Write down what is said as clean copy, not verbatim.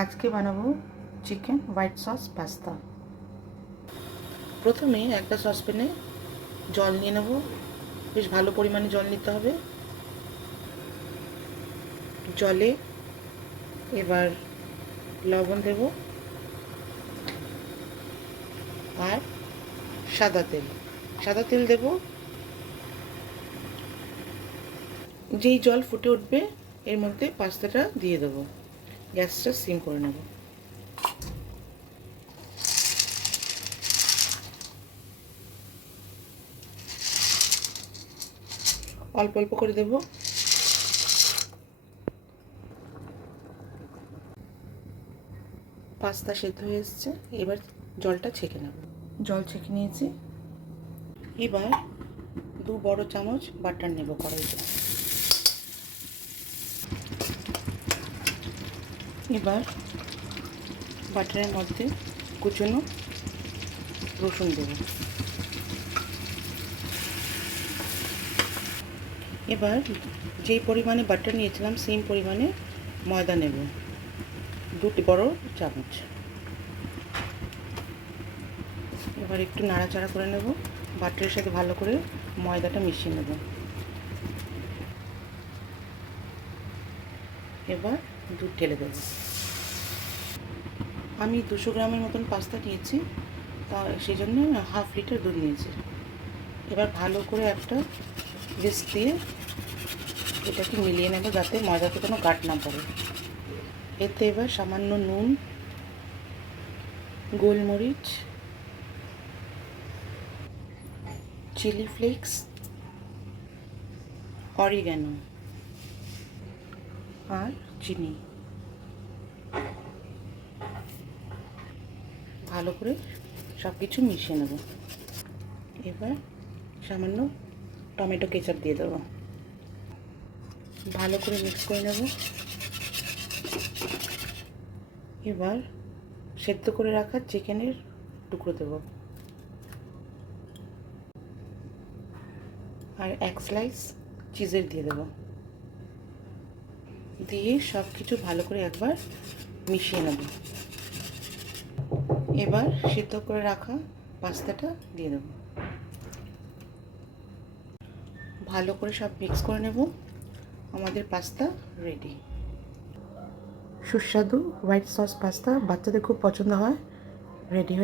আজকে বানাবো chicken white sauce pasta. প্রথমে একটা সসপ্যানে জল নিয়ে নেব। বেশ ভালো পরিমাণে জল নিতে হবে। জলে এবার লবণ দেব আর সাদা তেল দেব। যেই জল ফুটে উঠবে এর মধ্যে পাস্তাটা দিয়ে দেবো। গ্যাসটা সিম করে নেব। অল্প অল্প করে দেব। পাস্তা সেদ্ধ হয়ে এসছে, এবার জলটা ছেঁকে নেব। জল ছেঁকে নিয়েছি। এবার 2 বড় চামচ বাটার নেব কড়াইতে। এবার বাটারের মধ্যে কুচনো রসুন দেব। এবার যেই পরিমাণে বাটার নিয়েছিলাম সেম পরিমাণে ময়দা নেব, 2 বড় চামচ। এবার একটু নাড়াচাড়া করে নেব। বাটারের সাথে ভালো করে ময়দাটা মিশিয়ে নেব। এবার দুধ ঢেলে দেব। আমি 200 গ্রামের মতন পাস্তা নিয়েছি, তা সেই জন্য ½ লিটার দুধ নিয়েছি। এবার ভালো করে একটা হুইস্ক দিয়ে এটাকে মিলিয়ে নেব যাতে ময়দাতে কোনো গাঁট না পড়ে। এতে এবার সামান্য নুন, গোলমরিচ, চিলি ফ্লেক্স, অরিগ্যানো আর চিনি ভালো করে সব কিছু মিশিয়ে নেব। এবার সামান্য টমেটো কেচাপ দিয়ে দেবো। ভালো করে মিক্স করে নেব। এবার সেদ্ধ করে রাখা চিকেনের টুকরো দেব আর 1 স্লাইস চিজের দিয়ে দেব। দিয়ে সব কিছু ভালো করে একবার মিশিয়ে নেব। এবার সিদ্ধ করে রাখা পাস্তাটা দিয়ে দেব। ভালো করে সব মিক্স করে নেব। আমাদের পাস্তা রেডি। সুস্বাদু হোয়াইট সস পাস্তা বাচ্চাদের খুব পছন্দ হয়। রেডি হয়ে